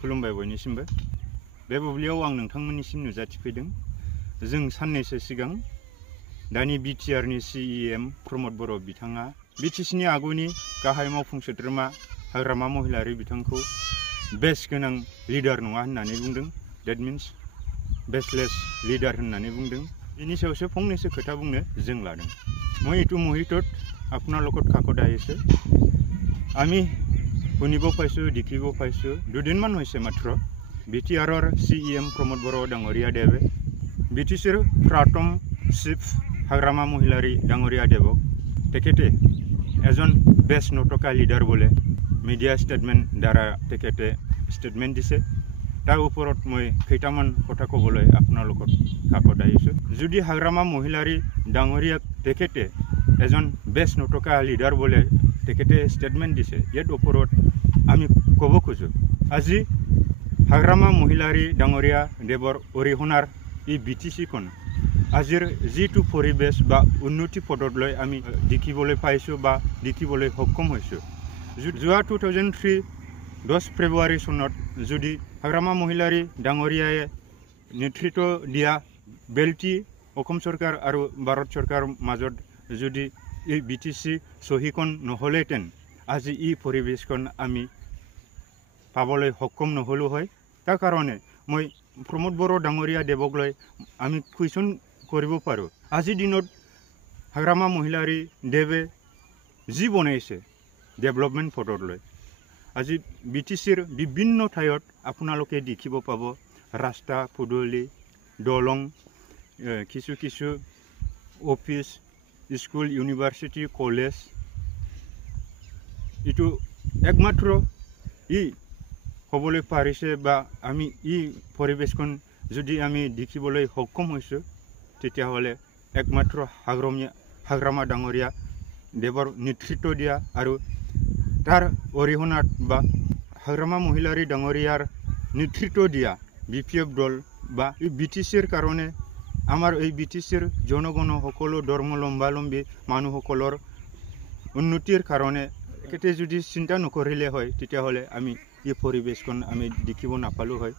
खुलुमबाय बयनिसिमबो बे बुब्लियाव आं नोंथांमोननिसिम नुजाथिफैदों जों साननैसो सिगां दानि बिटिआर नि सीएम प्रमद बर' बिथाङा बिटिसि नि आगुनि गाहाय मावफुं सोद्रोमा हाग्रामा महिलारि बिथांखौ बेस गोनां लिडार नङा होननानै बुंदों दैट मीन्स बेसलेस लिडार होननानै बुंदों बेनि सायावसो फंनैसो खोथा बुंनो जों लादों মই এইটো মুহূৰ্তত আপোনাৰ লগত কাকত আহিছে আমি শুনিব পাইছো দেখিব পাইছো দুদিনমান হৈছে মাত্ৰ বিটিআৰৰ सीएम प्रमद बर' ডাঙৰীয়া দেৱে বিটিচিৰ প্ৰাথম চিফ হাগ্ৰামা মহিলাৰী ডাঙৰীয়া দেৱক তেখেতে এজন বেছ নটকা লিডাৰ বলে মিডিয়া ষ্টেটমেণ্ট দ্বাৰা তেখেতে ষ্টেটমেণ্ট দিছে তাৰ ওপৰত মই কেইটামান কথা ক'বলৈ আপোনাৰ লগত কাকত আহিছো যদি হাগ্ৰামা মহিলাৰী ডাঙৰীয়াক তেখেতে এজন বেছ নটকা লিডাৰ বলে তেখেতে ষ্টেটমেণ্ট দিছে ইয়াৰ ওপৰত আমি ক'ব খোজো আজি হাগ্ৰামা মহিলাৰী ডাঙৰীয়া দেৱৰ অৰিহণাৰ এই বিটিচি খন আজিৰ যিটো পৰিবেশ বা উন্নতি পদলৈ আমি দেখিবলৈ পাইছো বা দেখিবলৈ সক্ষম হৈছো যোৱা 2003 10 ফেব্ৰুৱাৰী চনত যদি হাগ্ৰামা মহিলাৰী ডাঙৰীয়ায়ে নেতৃত্ব দিয়া বেলটি অসম চৰকাৰ আৰু ভাৰত চৰকাৰৰ মাজত যদি এই বিটিচি সহিখন নহলেতেন আজি এই পৰিবেশখন আমি পাবলৈ সক্ষম নহলো হয় তাৰ কাৰণে মই प्रमद बर' ডাঙৰীয়া দেৱক লৈ আমি কুৱেশ্যন কৰিব পাৰো আজি দিনত হাগ্ৰামা মহিলাৰী দেৱে যি বনাইছে ডেভেলপমেণ্ট পদলৈ আজি বিটিচিৰ বিভিন্ন ঠাইত আপোনালোকে দেখিব পাব ৰাস্তা পদূলি দলং কিছু কিছু অফিস স্কুল ইউনিভাৰ্চিটি কলেজ ইটো একমাত্ৰ ই হ'বলৈ পাৰিছে বা আমি ই পৰিবেশখন যদি আমি দেখিবলৈ সক্ষম হৈছো তেতিয়াহলে একমাত্ৰ হাগ্ৰামা ডাঙৰীয়া দেৱৰ নেতৃত্ব দিয়া আৰু তাৰ অৰিহণাত বা হাগ্ৰামা মহিলাৰী ডাঙৰীয়াৰ নেতৃত্ব দিয়া বিপিএফ দল বা এই বিটিচিৰ কাৰণে আমাৰ এই বিটিচিৰ জনগণ সকলো ধৰ্মাৱলম্বী মানুহসকলৰ উন্নতিৰ কাৰণে কেতে যদি চিন্তা নকৰিলে হয় তেতিয়াহলে আমি এই পৰিবেশখন আমি দেখিব নাপালো হয়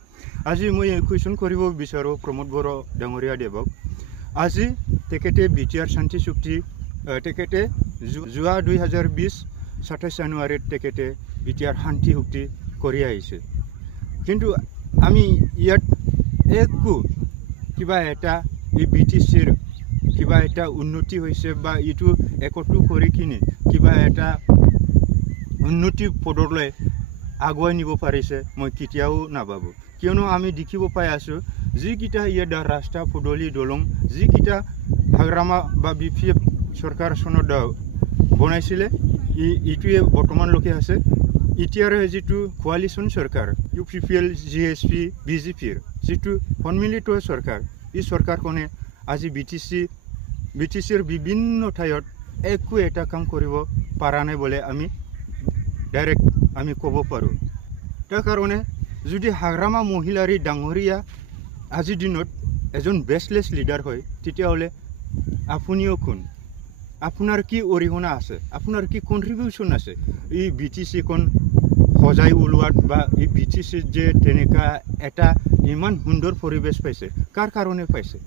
আজি মই কুৱেশ্যন কৰিব বিচাৰো प्रमद बर' ডাঙৰীয়া দেৱক আজি তেখেতে বিটিআৰ শান্তি চুক্তি তেখেতে যোৱা 2020 27 জানুৱাৰীত তেখেতে বিটিআৰ শান্তি চুক্তি কৰি আহিছে কিন্তু আমি ইয়াত একো কিবা এটা এই বিটিচিৰ কিবা এটা উন্নতি হৈছে বা ইটো একটো কৰি কিনে কিবা এটা উন্নতি পদলৈ আগুৱাই নিব পাৰিছে মই কেতিয়াও নাভাবো কিয়নো আমি দেখিব পাই আছো যিকিটা ইয়াত ৰাস্তা পদূলি দলং যিকিটা হাগ্ৰামা বা বিপিএফ চৰকাৰ চনত বনাইছিলে ইটোৱে বৰ্তমানলৈকে আছে এতিয়াৰ যিটো কোৱালিশ্যন চৰকাৰ ইউপিপিএল জিএছপি বিজেপিৰ যিটো সন্মিলিত চৰকাৰ এই চৰকাৰখনে আজি বিটিচিৰ বিভিন্ন ঠাইত একো এটা কাম কৰিব পৰা নাই বলে আমি ডাইৰেক্ট আমি ক'ব পাৰো তাৰ কাৰণে যদি হাগ্ৰামা মহিলাৰী ডাঙৰীয়া আজিৰ দিনত এজন বেসলেস লিডাৰ হয় তেতিয়াহলে আপুনিও কোন আপোনাৰ কি অৰিহণা আছে আপোনাৰ কি কন্ট্ৰিবিউশন আছে এই বিটিচি কোন সজাই উলোৱাত বা এই বিটিচি যে তেনেকা এটা ইমান সুন্দৰ পৰিবেশ পাইছে কাৰ কাৰণে পাইছে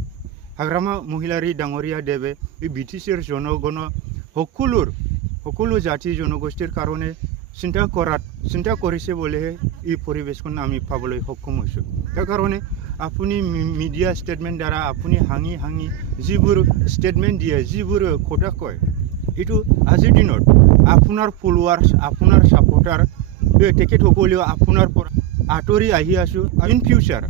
হাগ্ৰামা মহিলাৰী ডাঙৰীয়া দেৱে এই বিটিচিৰ জনগণ সকলো জাতি জনগোষ্ঠীৰ কাৰণে চিন্তা কৰিছে বলেহে এই পৰিবেশখন আমি পাবলৈ সক্ষম হৈছো তাৰ কাৰণে আপুনি মিডিয়া ষ্টেটমেণ্ট দ্বাৰা আপুনি হাঙি যিবোৰ ষ্টেটমেণ্ট দিয়ে যিবোৰ কথা কয় এইটো আজিৰ দিনত আপোনাৰ ফলোৱাৰ্ছ আপোনাৰ সাপোৰ্টাৰ তেখেতসকলেও আপোনাৰ পৰা আঁতৰি আহি আছো ইন ফিউচাৰ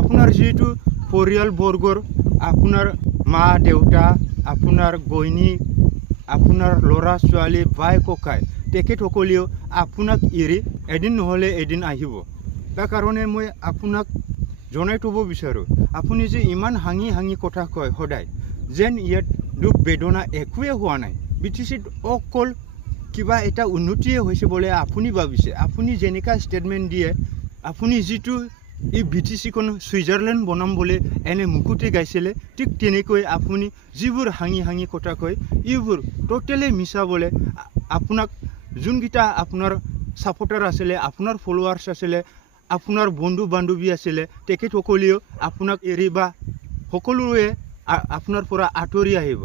আপোনাৰ যিটো পৰিয়াল বৰ্গৰ আপোনাৰ মা দেউতা আপোনাৰ বইনী আপোনাৰ ল'ৰা ছোৱালী ভাই ককাই তেখেতসকলেও আপোনাক এৰি এদিন নহলে এদিন আহিব তাৰ কাৰণে মই আপোনাক জনাই থব বিচাৰো আপুনি যে ইমান হাঙি কথা কয় সদায় যেন ইয়াত দুখ বেদনা একোৱে হোৱা নাই বিটিচিত অকল কিবা এটা উন্নতিয়ে হৈছে বলে আপুনি ভাবিছে আপুনি যেনেকা ষ্টেটমেণ্ট দিয়ে আপুনি যিটো এই বিটিচিখন সুইজাৰলেণ্ড বনাম বলে এনে মুকুটি গাইছিলে ঠিক তেনেকৈ আপুনি যিবোৰ হাঙি কথা কয় এইবোৰ টোটেলি মিছা বলে আপোনাক যোনকিটা আপোনাৰ সাপোৰ্টাৰ আছিলে আপোনাৰ ফলোৱাৰ্ছ আছিলে আপোনাৰ বন্ধু বান্ধৱী আছিলে তেখেতসকলেও আপোনাক এৰি বা সকলোৱে আপোনাৰ পৰা আঁতৰি আহিব।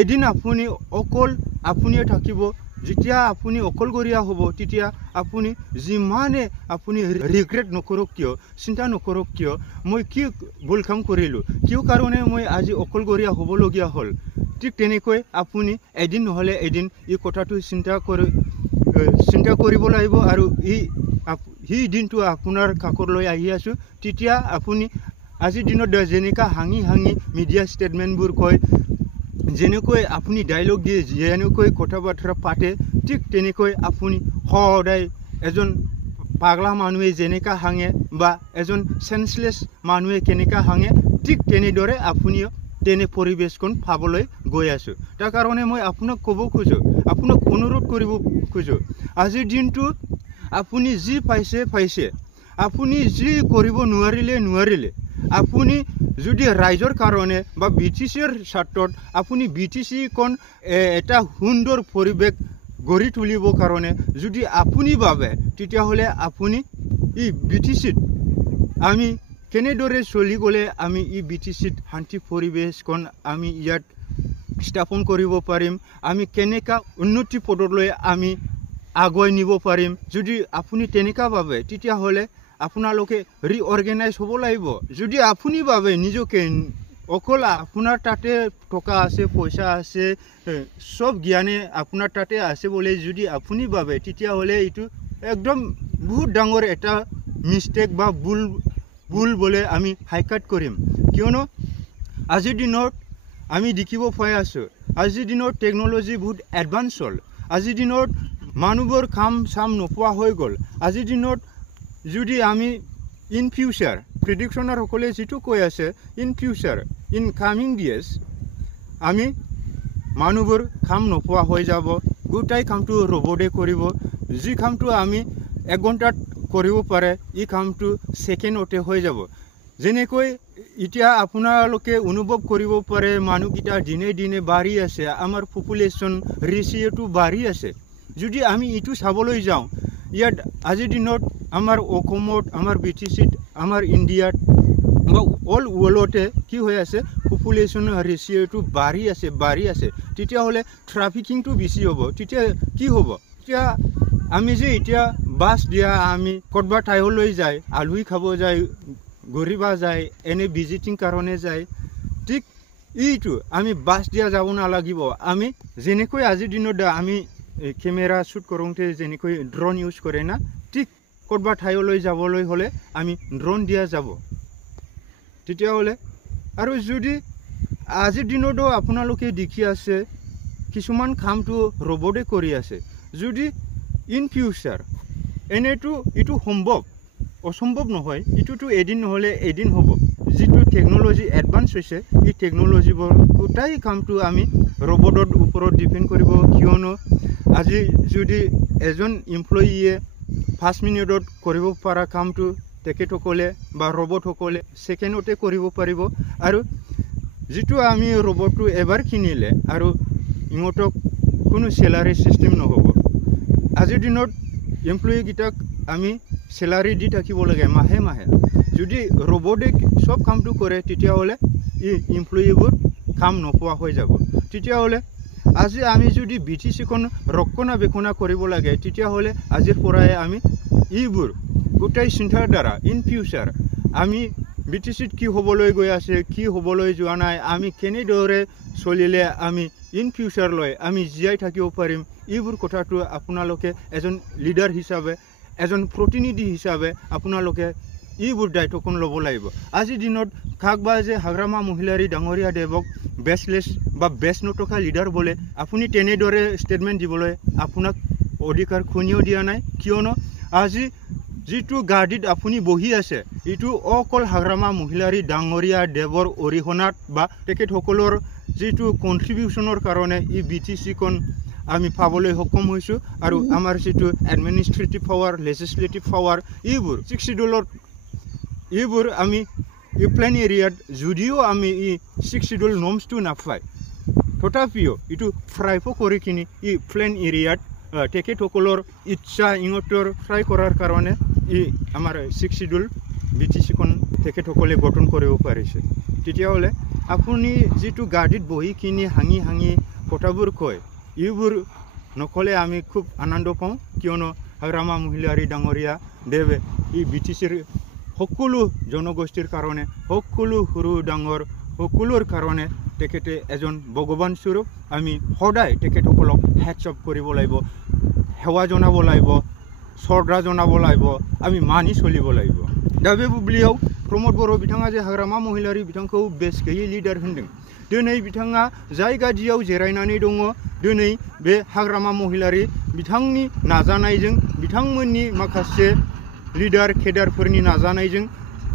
এদিন আপুনি অকল আপুনিয়ে থাকিব। যেতিয়া আপুনি অকলশৰীয়া হ'ব তেতিয়া আপুনি যিমানে আপুনি ৰিগ্ৰেট নকৰক কিয়, চিন্তা নকৰক কিয়, মই কি ভুল কাম কৰিলোঁ, কিয় কাৰণে মই আজি অকলশৰীয়া হ'বলগীয়া হ'ল, ঠিক তেনেকৈ আপুনি এদিন নহ'লে এদিন এই কথাটো চিন্তা কৰিব লাগিব। আৰু সেই দিনটো আপোনাৰ কাষলৈ আহি আছোঁ। তেতিয়া আপুনি আজিৰ দিনত যেনেকৈ হাঁহি মিডিয়া ষ্টেটমেণ্টবোৰ কয়, যেনেকৈ আপুনি ডাইলগ দিয়ে, যেনেকৈ কথা বতৰা পাতে, ঠিক তেনেকৈ আপুনি সদায় এজন পাগলা মানুহে যেনেকৈ হাঁহে বা এজন চেন্সলেছ মানুহে কেনেকৈ হাঁহে, ঠিক তেনেদৰে আপুনিও তেনে পৰিৱেশখন পাবলৈ গৈ আছোঁ। তাৰ কাৰণে মই আপোনাক ক'ব খোজোঁ, আপোনাক অনুৰোধ কৰিব খোজোঁ, আজিৰ দিনটোত আপুনি যি পাইছে, আপুনি যি কৰিব নোৱাৰিলে, আপুনি যদি ৰাইজৰ কাৰণে বা BTCৰ স্বাৰ্থত আপুনি BTCখন এটা সুন্দৰ পৰিৱেশ গঢ়ি তুলিবৰ কাৰণে যদি আপুনি ভাবে, তেতিয়াহ'লে আপুনি এই BTCত আমি কেনেদৰে চলি গ'লে আমি এই BTCত শান্তি পৰিৱেশখন আমি ইয়াত স্থাপন কৰিব পাৰিম, আমি কেনেকৈ উন্নতি পথলৈ আমি আগুৱাই নিব পাৰিম, যদি আপুনি তেনেকুৱা ভাবে, তেতিয়াহ'লে আপোনালোকে ৰিঅৰ্গেনাইজ হ'ব লাগিব। যদি আপুনি ভাবে নিজকে অকল আপোনাৰ তাতে টকা আছে, পইচা আছে, চব জ্ঞানে আপোনাৰ তাতে আছে বুলি যদি আপুনি ভাবে, তেতিয়াহ'লে এইটো একদম বহুত ডাঙৰ এটা মিষ্টেক বা ভুল বুলি আমি হাইকাট কৰিম। কিয়নো আজিৰ দিনত আমি দেখিব পাই আছোঁ, আজিৰ দিনত টেকন'লজি বহুত এডভান্স হ'ল। আজিৰ দিনত মানুহবোৰ কাম চাম নোপোৱা হৈ গ'ল। আজিৰ দিনত যদি আমি ইন ফিউচাৰ প্ৰিডিকশ্যনাৰসকলে যিটো কৈ আছে, in future in coming days আমি মানুহবোৰ কাম নোপোৱা হৈ যাব, গোটাই কামটো ৰবটে কৰিব। যি কামটো আমি 1 ঘণ্টাত কৰিব পাৰে, এই কামটো ছেকেণ্ডতে হৈ যাব। যেনেকৈ এতিয়া আপোনালোকে অনুভৱ কৰিব পাৰে, মানুহকেইটা দিনে দিনে বাঢ়ি আছে, আমাৰ পপুলেশ্যন ৰেচিঅ'টো বাঢ়ি আছে। যদি আমি এইটো চাবলৈ যাওঁ, ইয়াত আজিৰ দিনত আমাৰ অসমত, আমাৰ BTCত, আমাৰ ইণ্ডিয়াত বা অল ৱৰ্ল্ডতে কি হৈ আছে, পপুলেশ্যন ৰেচিঅ'টো বাঢ়ি আছে। তেতিয়াহ'লে ট্ৰাফিকিংটো বেছি হ'ব। তেতিয়া কি হ'ব? এতিয়া আমি যে এতিয়া বাছ দিয়া, আমি ক'ৰবাত ঠাইলৈ যায়, আলহী খাব যায়, ঘূৰিব যায়, এনে ভিজিটিং কাৰণে যায়, ঠিক এইটো আমি বাছ দিয়া যাব নালাগিব। আমি যেনেকৈ আজিৰ দিনত আমি কেমেৰা শ্বুট কৰোঁতে যেনেকৈ ড্ৰোন ইউজ কৰে না, ঠিক ক'ৰবাত ঠাইলৈ যাবলৈ হ'লে আমি ড্ৰোন দিয়া যাব। তেতিয়াহ'লে আৰু যদি আজিৰ দিনতো আপোনালোকে দেখি আছে কিছুমান কামটো ৰবটে কৰি আছে, যদি ইন ফিউচাৰ এনেতো এইটো অসম্ভৱ নহয়, এইটোতো এদিন নহ'লে এদিন হ'ব। যিটো টেকন'লজি এডভান্স হৈছে, এই টেকন'লজিবোৰ গোটাই কামটো আমি ৰবটৰ ওপৰত ডিপেণ্ড কৰিব। কিয়নো আজি যদি এজন এমপ্লয়ীয়ে 5 মিনিটত কৰিব পৰা কামটো তেখেতসকলে বা ৰবটসকলে ছেকেণ্ডতে কৰিব পাৰিব। আৰু যিটো আমি ৰবটটো এবাৰ কিনিলে আৰু ইহঁতক কোনো চেলাৰী চিষ্টেম নহ'ব। আজিৰ দিনত এমপ্লয়ীকেইটাক আমি চেলাৰী দি থাকিব লাগে মাহে। যদি ৰবটে চব কামটো কৰে, তেতিয়াহ'লে এই এমপ্লয়ীবোৰ কাম নোপোৱা হৈ যাব। তেতিয়াহ'লে আজি আমি যদি BTCখন ৰক্ষণাবেক্ষণ কৰিব লাগে, তেতিয়াহ'লে আজিৰ পৰাই আমি এইবোৰ গোটেই চিন্তাৰ দ্বাৰা ইন ফিউচাৰ আমি BTCত কি হ'বলৈ গৈ আছে, কি হ'বলৈ যোৱা নাই, আমি কেনেদৰে চলিলে আমি ইন ফিউচাৰলৈ আমি জীয়াই থাকিব পাৰিম, এইবোৰ কথাটো আপোনালোকে এজন লিডাৰ হিচাপে, এজন প্ৰতিনিধি হিচাপে আপোনালোকে এইবোৰ দায়িত্বখন ল'ব লাগিব। আজিৰ দিনত কাকবা যে হাগ্ৰামা মহিলাৰী ডাঙৰীয়া দেৱক বেচলেছ বা বেচ নথকা লিডাৰ বোলে, আপুনি তেনেদৰে ষ্টেটমেণ্ট দিবলৈ আপোনাক অধিকাৰ কোনেও দিয়া নাই। কিয়নো আজি যিটো গাড়ীত আপুনি বহি আছে, এইটো অকল হাগ্ৰামা মহিলাৰী ডাঙৰীয়া দেৱৰ অৰিহণাত বা তেখেতসকলৰ যিটো কণ্ট্ৰিবিউশ্যনৰ কাৰণে এই BTCখন আমি পাবলৈ সক্ষম হৈছোঁ। আৰু আমাৰ যিটো এডমিনিষ্ট্ৰেটিভ পাৱাৰ, লেজিছলেটিভ পাৱাৰ, এইবোৰ 6 শিডিউলৰ এইবোৰ আমি এই প্লেন এৰিয়াত যদিও আমি এই 6 শিডিউল নৰ্মছটো নাপায়, তথাপিও এইটো ফ্ৰাইফো কৰি কিনি এই প্লেন এৰিয়াত তেখেতসকলৰ ইচ্ছা ইহঁতৰ ফ্ৰাই কৰাৰ কাৰণে আমাৰ 6 শিডিউল BTC-খন তেখেতসকলে গঠন কৰিব পাৰিছে তেতিয়াহ'লে আপুনি যিটো গাড়ীত বহি কিনি হাঙি হাঙি কথাবোৰ কয় এইবোৰ নকলে আমি খুব আনন্দ পাওঁ কিয়নো হাগ্ৰামা মহিলাৰী ডাঙৰীয়া দেৱে এই BTC-ৰ সকলো জনগোষ্ঠীৰ কাৰণে সকলো সৰু ডাঙৰ সকলোৰ কাৰণে তেখেতে এজন ভগৱান স্বৰূপ আমি সদায় তেখেতসকলক হেডছ আপ কৰিব লাগিব সেৱা জনাব লাগিব শ্ৰদ্ধা জনাব লাগিব আমি মানি চলিব লাগিব दा बे बुब्लियाव प्रमद बर' बिथाङा जे हाग्रामा महिलारी बिथांखौ बेस गैयै लिडार होनदों दिनै बिथाङा जाय गादियाव जिरायनानै दङ दिनै बे हाग्रामा महिलारी बिथांनि नाजानायजों बिथांमोननि माखासे लिडार केडारफोरनि नाजानायजों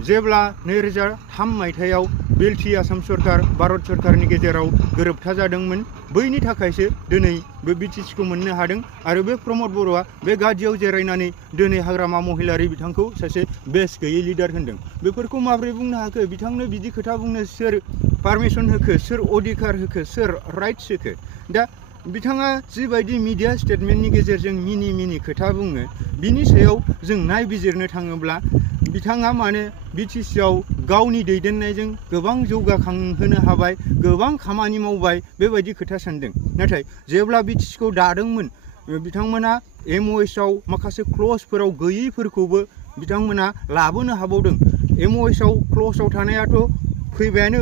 जेब्ला 2003 मायथाइयाव बेलथि आसाम सरकार भारत सरकारनि गेजेराव गोरोबथा जादोंमोन बैनि थाखायसो दिनै बे BTC-खौ मोननो हादों आरो बे प्रमद बर'आ बे गादियाव जिरायनानै दिनै हाग्रामा महिलारी बिथांखौ सासे बेस गैयै लिडार होनदों बेफोरखौ माबोरै बुंनो हाखो बिथांनो बिदि खोथा बुंनो सोर पारमिसन होखो सोर अधिकार होखो सोर राइट्स होखो दा बिथाङा जिबायदि मिडिया स्टेटमेन्टनि गेजेरजों मिनि खोथा बुङो बिनि सायाव जों नायबिजिरनो थाङोब्ला बिथाङा माने BTC-आव गावनि दैदेननायजों गोबां जौगाखांहोनो हाबाय गोबां खामानि मावबाय बेबायदि खोथा सानदों नाथाय जेब्ला BTC-खौ दादोंमोन बिथांमोना MOS-आव माखासे क्ल'जफोराव गैयैफोरखौबो बिथांमोना लाबोनो हाबावदों MOS-आव क्ल'जआव थानायाथ' फैबायानो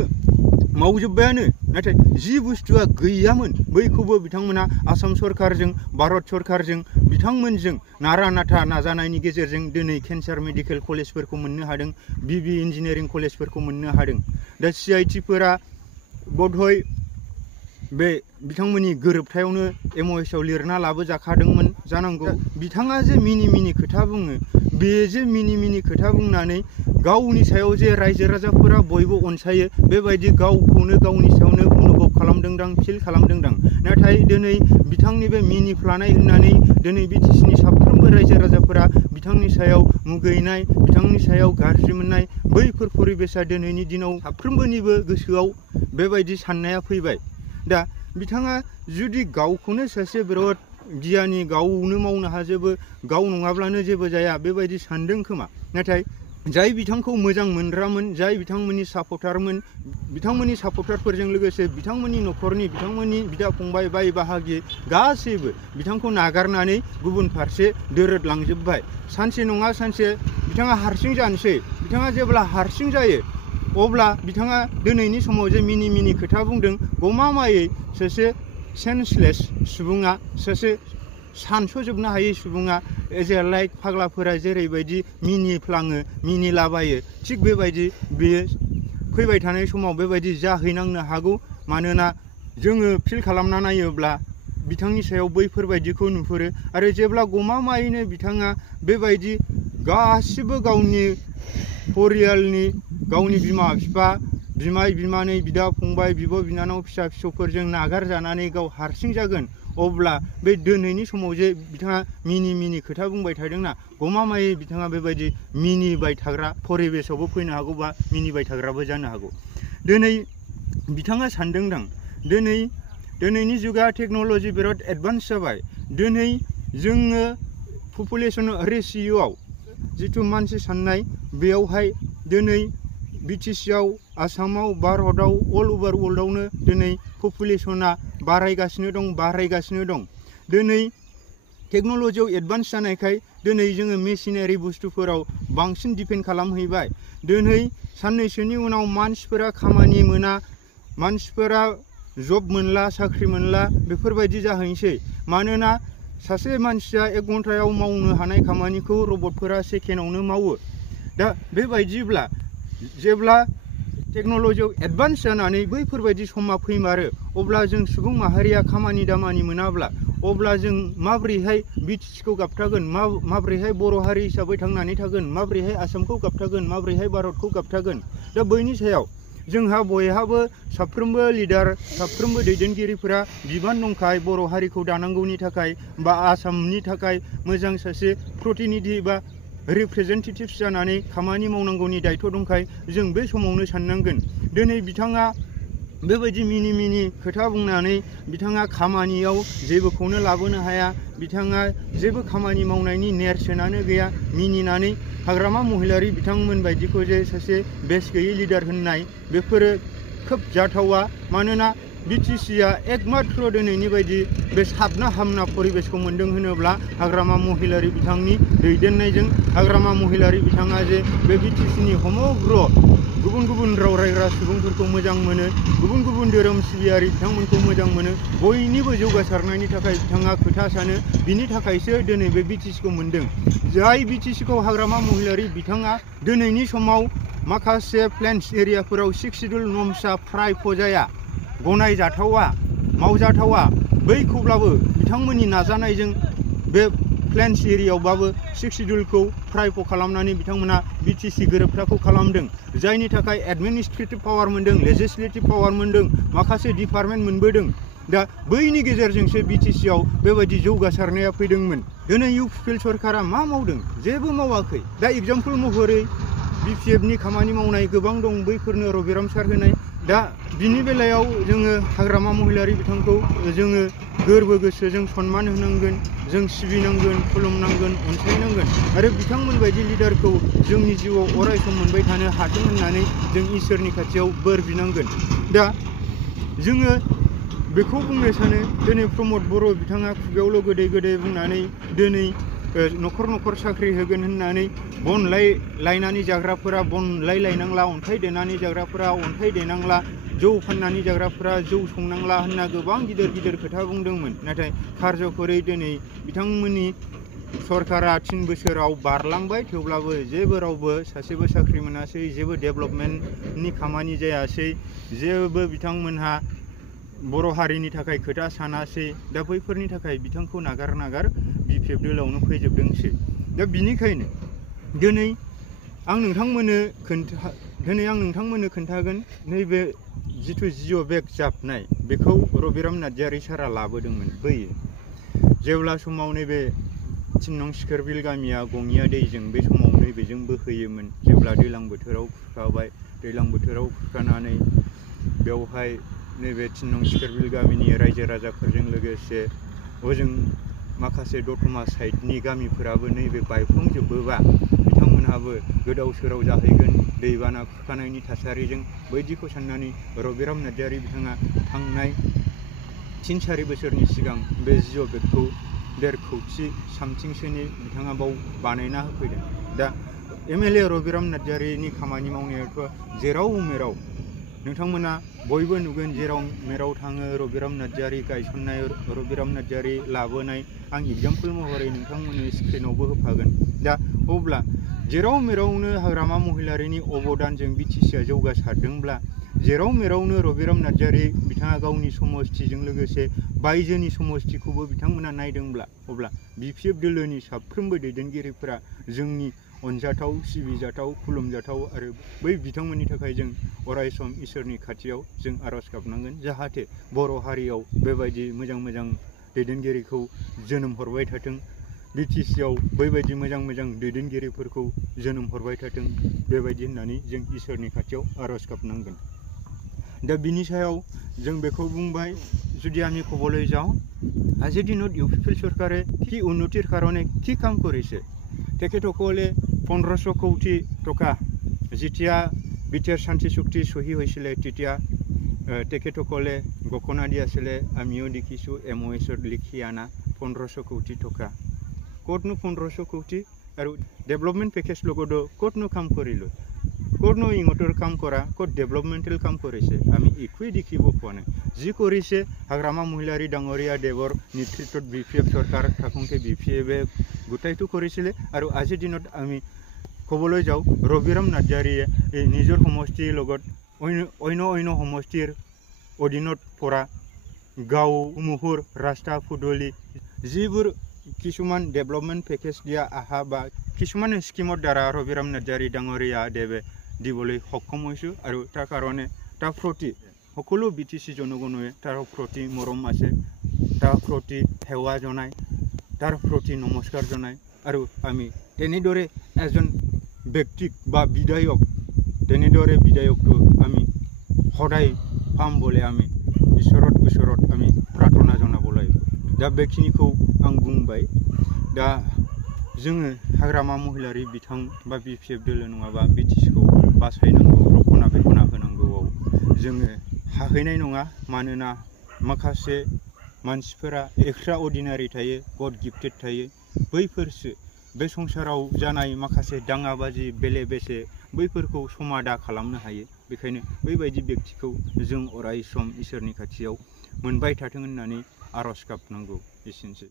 मावजोब्बायानो नाथाय जि बुस्थुआ गैयामोन बैखौबो बिथांमोना आसाम सरकारजों भारत सरकारजों बिथांमोनजों नारा नाथा नाजानायनि गेजेरजों दिनै केन्सार मेडिकेल कलेजफोरखौ मोननो हादों BB इन्जिनियारिं कलेजफोरखौ मोननो हादों दा CIT-फोरा बधय बे बिथांमोननि गोरोबथायावनो MOS-आव लिरना लाबोजाखादोंमोन जानांगौ बिथाङा जे मिनि खोथा बुङो बे जे मिनि खोथा बुंनानै गावनि सायाव जे रायजो राजाफोरा बयबो अनसायो बेबायदि गावखौनो गावनि सायावनो अनुभव खालामदोंदां फिल खालामदोंदां नाथाय दिनै बिथांनि बे मिनिफ्लानाय होननानै दिनै BTC-नि साफ्रोमबो रायजो राजाफोरा बिथांनि सायाव मुगैनाय बिथांनि सायाव गाज्रि मोननाय बैफोर परिबेसा दिनैनि दिनाव साफ्रोमबोनिबो गोसोआव बेबायदि साननाया फैबाय दा बिथाङा जुदि गावखौनो सासे बिराद गियानि गावनो मावनो हाजोबो गाव नङाब्लानो जेबो जाया बेबायदि सानदों खोमा नाथाय जाय बिथांखौ मोजां मोनग्रामोन जाय बिथांमोननि सापर्टारमोन बिथांमोननि सापर्टारफोरजों लोगोसे बिथांमोननि न'खरनि बिथांमोननि बिदा फंबाय बाय बाहागि गासैबो बिथांखौ नागारनानै गुबुन फारसे दोरोदलांजोब्बाय सानसे नङा सानसे बिथाङा हारसिं जानोसै बिथाङा जेब्ला हारसिं जायो अब्ला बिथाङा दिनैनि समाव जे मिनि खोथा बुंदों गमामायै सासे सेन्सलेस सुबुङा सासे सानस'जोबनो हायै सुबुङा एज ए लाइक फाग्लाफोरा जेरैबायदि मिनिफ्लाङो मिनिलाबायो थिग बेबायदि बेयो फैबाय थानाय समाव बेबायदि जाहैनांनो हागौ मानोना जोङो फिल खालामना नायोब्ला बिथांनि सायाव बैफोरबायदिखौ नुहुरो आरो जेब्ला गमामायैनो बिथाङा बेबायदि गासिबो गावनि परियालनि गावनि बिमा बिफा बिमाय बिमानै बिदा फंबाय बिब' बिनानाव फिसा फिसौफोरजों नागारजानानै गाव हारसिं जागोन अब्ला बे दिनैनि समाव जे बिथाङा मिनि खोथा बुंबाय थादोंना गमामायै बिथाङा बेबायदि मिनिबाय थाग्रा परिबेसावबो फैनो हागौ बा मिनिबाय थाग्राबो जानो हागौ दिनै बिथाङा सानदोंदां दिनैनि जुगा टेक्न'लजि बिराद एडभान्स जाबाय दिनै जोङो पपुलेसन रेसिय'आव जिथु मानसि साननाय बेयावहाय दिनै BTC-आव आसामाव भारतआव अल अभार वर्ल्डआवनो दिनै पपुलेसना बारायगासिनो दं दिनै टेक्न'लजियाव एडभान्स जानायखाय दिनै जोङो मेसिनारि बुस्थुफोराव बांसिन डिपेन्ड खालामहैबाय दिनै साननैसोनि उनाव मानसिफोरा खामानि मोना मानसिफोरा जब मोनला साख्रि मोनला बेफोरबायदि जाहैनोसै मानोना सासे मानसिया 1 घन्टायाव मावनो हानाय खामानिखौ रबटफोरा सेकेन्डआवनो मावो दा बेबायदिब्ला जेब्ला टेक्न'लजियाव एडभान्स जानानै बैफोरबायदि समा फैमारो अब्ला जों सुबुं माहारिया खामानि दामानि मोनाब्ला अब्ला जों माबोरैहाय BTC-खौ गाबथागोन माबोरैहाय बर' हारि हिसाबै थांनानै थागोन माबोरैहाय आसामखौ गाबथागोन माबोरैहाय भारतखौ गाबथागोन दा बैनि सायाव जोंहा बयहाबो साफ्रोमबो लिडार साफ्रोमबो दैदेनगिरिफोरा बिबान दंखाय बर' हारिखौ दानांगौनि थाखाय बा आसामनि थाखाय मोजां सासे प्रतिनिधि बा रिप्रेजेन्टेटिभ्स जानानै खामानि मावनांगौनि दायथ' दंखाय जों बे समावनो साननांगोन दिनै बिथाङा बेबायदि मिनि मिनि खोथा बुंनानै बिथाङा खामानियाव जेबोखौनो लाबोनो हाया, बिथाङा जेबो खामानि मावनायनि नेरसोनानो गैया, मिनिनानै हाग्रामा महिलारि बिथांमोन बायदिखौ जे सासे बेस गैयै लिडार होननाय बेफोरो खोब जाथावा। मानोना बिटिसिआ एकमात्र दिनैनि बायदि बे साबना हामना परिबेसखौ मोन्दों होनोब्ला हाग्रामा महिलारि बिथांनि दैदेननायजों। हाग्रामा महिलारि बिथाङा जे बे बिटिसिनि समग्र गुबुन गुबुन राव रायग्रा सुबुंफोरखौ मोजां मोनो, गुबुन गुबुन धोरोम सिबियारि बिथांमोनखौ मोजां मोनो, बयनिबो जौगासारनायनि थाखाय बिथाङा खोथा सानो, बिनि थाखायसो दिनै बे बिटिसिखौ मोन्दों। जाय बिटिसिखौ हाग्रामा महिलारि बिथाङा दिनैनि समाव माखासे प्लेन्स एरियाफोराव 6 शिड्युल नर्म्सआ फ्राय फजाया, गनायजाथावा, मावजाथावा, बैखौब्लाबो बिथांमोननि नाजानायजों बे प्लेन्स एरियायावबाबो 6 शिड्युलखौ फ्रायफ खालामनानै बिथांमोना बिटिसि गोरोबथाखौ खालामदों। जायनि थाखाय एडमिनिस्ट्रेटिभ पावार मोन्दों, लेजिस्लेटिभ पावार मोन्दों, माखासे डिपार्टमेन्ट मोनबोदों। दा बैनि गेजेरजोंसो बिटिसिआव बेबायदि जौगासारनाया फैदोंमोन। दिनै इउपिपिएल सरकारा मा मावदों? जेबो मावाखै। दा एग्जाम्पल महरै बिपिएफनि खामानि मावनाय गोबां दं, बैफोरनो रबिराम सार होनाय। दा बिनि बेलायाव जोङो हाग्रामा महिलारि बिथांखौ जोङो गोरबो गोसोजों सनमान होनांगोन, जों सिबिनांगोन, खुलुमनांगोन, अनसायनांगोन आरो बिथांमोन बायदि लिडारखौ जोंनि जिउआव अरायसम मोनबाय थानो हाथों होननानै जों इसोरनि खाथियाव बोर बिनांगोन। दा जोङो बेखौ बुंनो सानो, दिनै प्रमद बर' बिथाङा खुगायावल' गोदै गोदै बुंनानै दिनै न'खर न'खर साख्रि होगोन होननानै बन लायनानै जाग्राफोरा बन लायनांला, अन्थाइ देनानै जाग्राफोरा अन्थाइ देनांला, जौ फाननानै जाग्राफोरा जौ संनांला होनना गोबां गिदिर गिदिर खोथा बुंदोंमोन। नाथाय खारज'खरै दिनै बिथांमोननि सरकारा 3 बोसोराव बारलांबाय, थेवब्लाबो जेबो रावबो सासेबो साख्रि मोनासै, जेबो डेभेलपमेन्टनि खामानि जायासै, जेबो बिथांमोनहा बर' हारिनि थाखाय खोथा सानासै। दा बैफोरनि थाखाय बिथांखौ नागार बिपिएफ दोलावनो फैजोबदोंसै। दा बिनिखायनो दिनै आं नोंथांमोननो खोन्थागोन, नैबे जिथु जिअ' बेग जाबनाय बेखौ रबिराम नार्जारि सारा लाबोदोंमोन। बैयो जेब्ला समाव नैबे 3 नं सिखोरबिल गामिया गङिया दैजों बे समाव नैबेजों बोहैयोमोन। जेब्ला दैज्लां बोथोराव खुरखाबाय, दैज्लां बोथोराव खुरखानानै बेवहाय नैबे 3 नं सिखोरबिल गामिनि रायजो राजाफोरजों लोगोसे ओजों माखासे दतमा साइडनि गामिफोराबो नैबे बायफ्लंजोबोबा बिथांमोनहाबो गोदाव सोराव जाहैगोन दैबाना खुरखानायनि थासारिजों। बैदिखौ साननानै रबिराम नार्जारि बिथाङा थांनाय 3-4 बोसोरनि सिगां बे जिअ' बेगखौ 1.5 कौटि सामथिंसोनि बिथाङा बाव बानायना होफैदों। दा एमएलए रबिराम नार्जारिनि खामानि मावनायाथ' जेराव मेराव नोंथांमोना बयबो नुगोन, जेराव मेराव थाङो रबिराम नार्जारि गायसननाय, रबिराम नार्जारि लाबोनाय। आं एग्जाम्पल महरै नोंथांमोननि स्क्रिनावबो होफागोन। दा अब्ला जेराव मेरावनो हाग्रामा महिलारिनि अबदानजों बिटिसिआ जौगासारदोंब्ला, जेराव मेरावनो रबिराम नार्जारि बिथाङा गावनि समस्थिजों लोगोसे बायजोनि समस्थिखौबो बिथांमोना नायदोंब्ला, अब्ला बिपिएफ दोलोनि साफ्रोमबो दैदेनगिरिफोरा जोंनि अनजाथाव, सिबिजाथाव, खुलुमजाथाव आरो बै बिथांमोननि थाखाय जों अरायसम इसोरनि खाथियाव जों आर'ज गाबनांगोन, जाहाथे बर' हारियाव बेबायदि मोजां मोजां दैदेनगिरिखौ जोनोम हरबाय थाथों, बिटिसिआव बैबायदि मोजां मोजां दैदेनगिरिफोरखौ जोनोम हरबाय थाथों, बेबायदि होननानै जों इसोरनि खाथियाव आर'ज गाबनांगोन। दा बिनि सायाव जों बेखौ बुंबाय, যদি আমি ক'বলৈ যাওঁ, আজিৰ দিনত ইউপিপিএল চৰকাৰে কি উন্নতিৰ কাৰণে কি কাম কৰিছে। তেখেতসকলে 1500 কোটি টকা যেতিয়া বিটিআৰ শান্তি চুক্তি চহী হৈছিলে তেতিয়া তেখেতসকলে ঘোষণা দি আছিলে, আমিও দেখিছোঁ MOSত লিখি আনা 1500 কোটি টকা। ক'তনো 1500 কোটি আৰু ডেভেলপমেণ্ট পেকেজ লগতো ক'তনো কাম কৰিলোঁ, ক'তনো ইহঁতৰ কাম কৰা, ক'ত ডেভেলপমেণ্টেল কাম কৰিছে, আমি একোৱেই দেখিব পোৱা নাই। যি কৰিছে হাগ্ৰামা মহিলাৰী ডাঙৰীয়া দেৱৰ নেতৃত্বত বিপিএফ চৰকাৰ থাকোঁতে বিপিএফে গোটাইটো কৰিছিলে। আৰু আজিৰ দিনত আমি ক'বলৈ যাওঁ, ৰবিৰাম নাৰ্জাৰীয়ে নিজৰ সমষ্টিৰ লগত অন্য সমষ্টিৰ অধীনত পৰা গাঁও মুহুৰ ৰাস্তা পদূলি যিবোৰ কিছুমান ডেভেলপমেণ্ট পেকেজ দিয়া আহা বা কিছুমান স্কিমৰ দ্বাৰা ৰবিৰাম নাৰ্জাৰী ডাঙৰীয়া দেৱে দিবলৈ সক্ষম হৈছোঁ। আৰু তাৰ কাৰণে তাৰ প্ৰতি সকলো বিটিচি জনগণে তাৰ প্ৰতি মৰম আছে, তাৰ প্ৰতি সেৱা জনায়, তাৰ প্ৰতি নমস্কাৰ জনায়। আৰু আমি তেনেদৰে এজন ব্যক্তিক বা বিধায়ক, তেনেদৰে বিধায়কটো আমি সদায় फाहाम बोले आमी इसोरत आमी प्रार्थना जना बोलाय दा बेखिनिखौ आं बुंबाय दा जोङो हाग्रामा महिलारि बिथां बा बिपिएफ दोलो नङाबा बिटिसिखौ बासायनांगौ रखना बेखना होनांगौआव जोङो हाहैनाय नङा मानोना माखासे मानसिफोरा एक्सट्रा अर्डिनारि थायो गड गिफ्टेड थायो बैफोरसो बे संसाराव जानाय माखासे दाङाबाजि बेले बेसे बैफोरखौ समादा खालामनो हायो बेखायनो बैबायदि व्यक्तिखौ जों अराय सम इसोरनि खाथियाव मोनबाय थाथों होननानै आरज गाबनांगौ एसेनोसै।